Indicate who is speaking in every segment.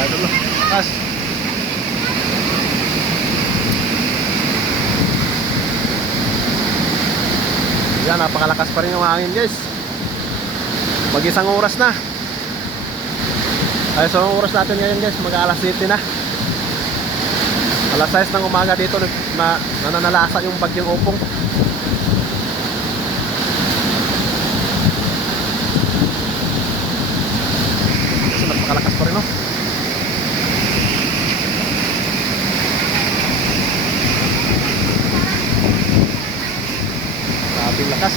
Speaker 1: idol. no? Kas. Yan, napakalakas pa rin yung hangin guys. Mag isang oras na. Ay, so oras natin ngayon guys, mag alas 7 na. Alas 6 ng umaga dito na, nananalasa yung bagyong upong. Kasi napakalakas pa rin no. Grabe yung lakas.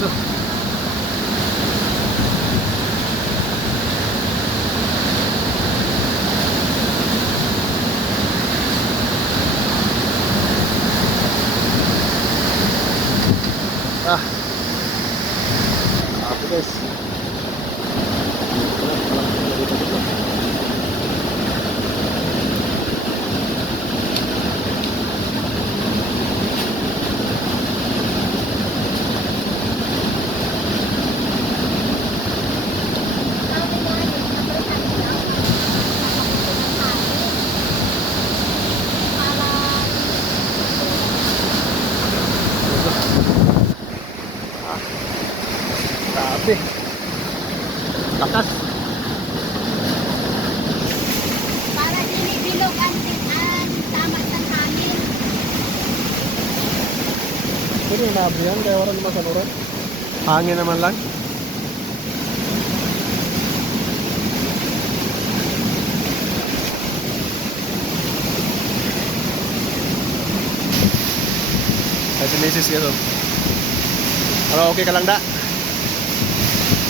Speaker 1: So, Ah. Sabi guys. Grabe. Lakas.
Speaker 2: Para dinibilog ang ang tama sa hangin.
Speaker 1: Pwede yung nabi yan, kaya wala naman sa luro. Hangin naman lang. Ay, si Mrs. Yes, oh. Ano, okay ka lang da?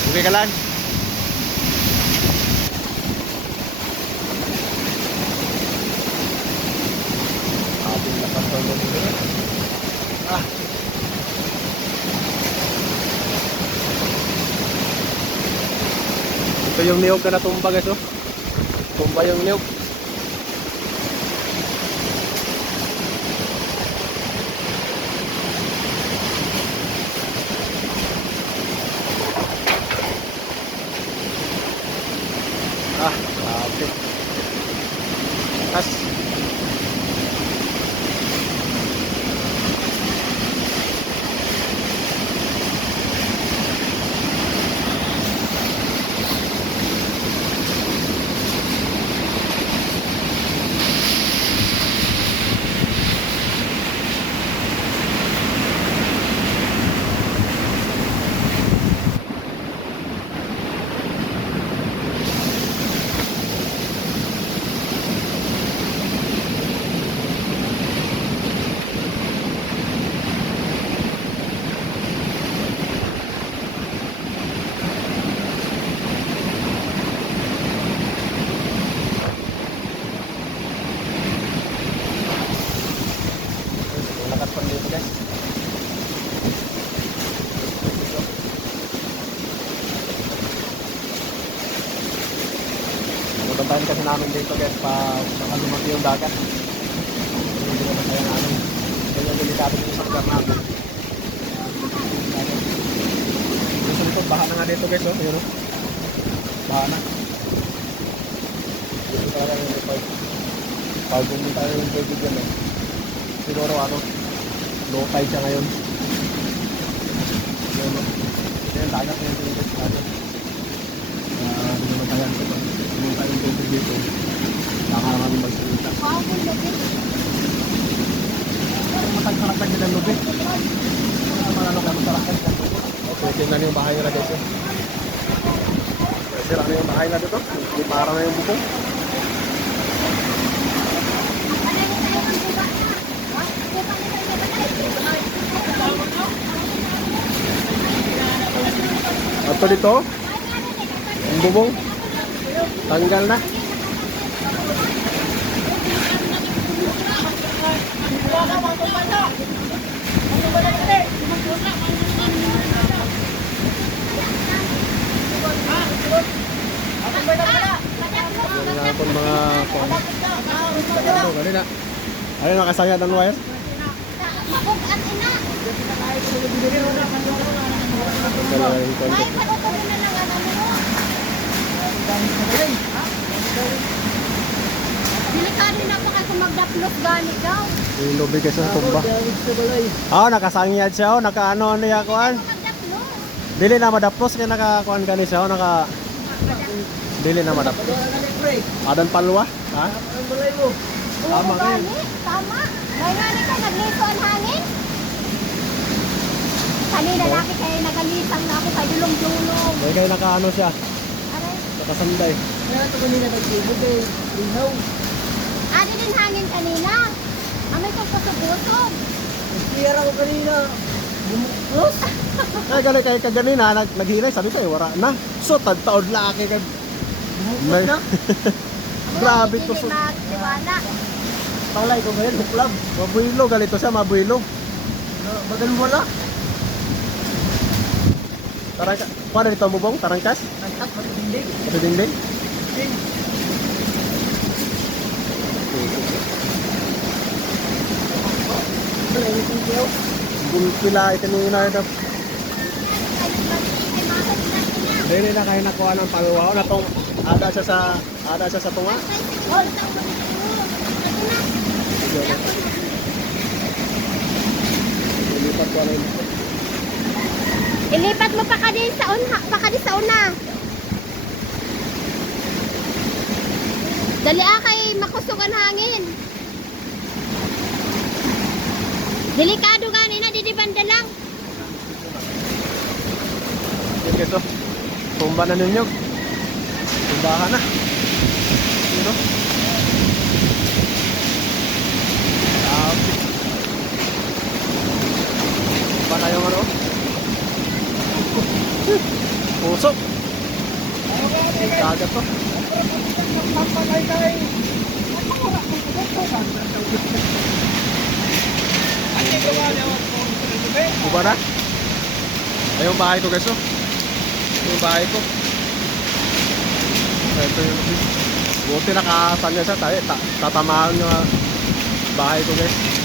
Speaker 1: Okay ka lang? Ating lakas ng lumin. Ah. Ito yung niyog na natumba guys oh. Tumba yung niyog. Ah, grabe. As. Ang lakas pa dito guys. Pupuntahan kasi namin dito guys pa baka lumaki yung dagat. Hindi naman kaya namin. Yung delikado dito sa lugar namin. Gusto nito, baha na nga dito guys oh. Ayun oh. Baha na. Dito talaga yung report. Pag pumunta yung tubig yan eh siguro ano, low tide siya ngayon. Yun, no? Yan, dagat na yung tubig sa atin. Kaya, hindi naman tayo ano ito. Pumunta yung tubig dito. Baka naman magsalita.
Speaker 2: Wow, kung lupit.
Speaker 1: Pero ang. Mga ano ka, ang lubid. Okay, tingnan yung bahay nila guys. eh. Sira na yung bahay na dito. Hindi para na yung bubong. At dito, yung bubong, tanggal na. Yan nga po mga kung ano, na. Ayun nakasayad ang wire.
Speaker 2: Mabugat ina.
Speaker 1: talaga yung konti.
Speaker 2: Ay, panutuloy na lang ano mo. Delikado na pa kasi magdaplos gani daw.
Speaker 1: Lubig kasi sa tumba. Ah, nakasangyad siya, oh, naka ano ano kuan. Dili na madapos kay nakakuan gani siya, oh, naka Dili na madapos. Adan palwa, ha?
Speaker 2: Oo,
Speaker 1: Tama kayo.
Speaker 2: gani. Tama. May gani ka, naglito ang hangin. Kanina
Speaker 1: Oo.
Speaker 2: laki kayo nagalisang na ako kay dulong-dulong.
Speaker 1: May kay naka ano siya,
Speaker 2: Aray.
Speaker 1: nakasanday.
Speaker 2: Adi din hangin kanina. Amoy ko kusog-kusog.
Speaker 1: Kaya gali kay kaganina nag naghilay sabi ko eh wala na. So tad taod laki kay May- Grabe
Speaker 2: Hindi
Speaker 1: kusog.
Speaker 2: magtiwala.
Speaker 1: Paulay ko ngayon, buklab. Mabuilo, galito siya, mabuilo. Bagal mo na. Tarangka, paano nito mo bong? Tarangkas? Pati dingding? Bulpila, itinungin na ito. Dili na kayo nakuha ng panguwaw na tong ada siya sa ada siya sa tunga. Ilipat ko rin.
Speaker 2: Ilipat mo pa ka din sa una. Dali ah kay makusog ang hangin. Delikado gani na didibanda lang.
Speaker 1: Ito. Tumba na ninyo. Tumbahan na. Sino? Sabi. Tumba na yung ano. Pusok. Kagat to. Buba na? Ay, yung bahay ko guys oh. Yung bahay ko. Ito yung Buti nakasanya siya tayo. Ta tatamahan yung ah, bahay ko guys.